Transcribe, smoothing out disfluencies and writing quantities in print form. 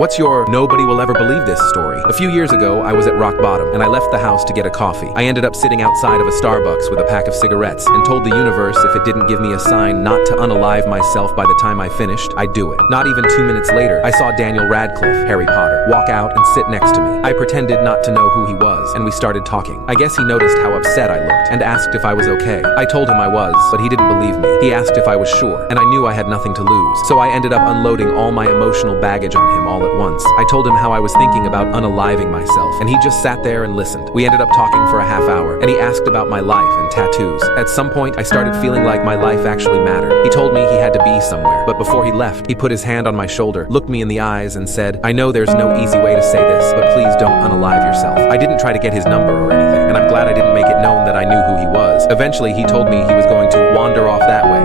What's your nobody will ever believe this story? A few years ago, I was at rock bottom, and I left the house to get a coffee. I ended up sitting outside of a Starbucks with a pack of cigarettes, and told the universe if it didn't give me a sign not to unalive myself by the time I finished, I'd do it. Not even 2 minutes later, I saw Daniel Radcliffe, Harry Potter, walk out and sit next to me. I pretended not to know who he was, and we started talking. I guess he noticed how upset I looked, and asked if I was okay. I told him I was, but he didn't believe me. He asked if I was sure, and I knew I had nothing to lose. So I ended up unloading all my emotional baggage on him all at once. I told him how I was thinking about unaliving myself, and he just sat there and listened. We ended up talking for a half hour, and he asked about my life and tattoos. At some point, I started feeling like my life actually mattered. He told me he had to be somewhere, but before he left, he put his hand on my shoulder, looked me in the eyes, and said, "I know there's no easy way to say this, but please don't unalive yourself." I didn't try to get his number or anything, and I'm glad I didn't make it known that I knew who he was. Eventually, he told me he was going to wander off that way.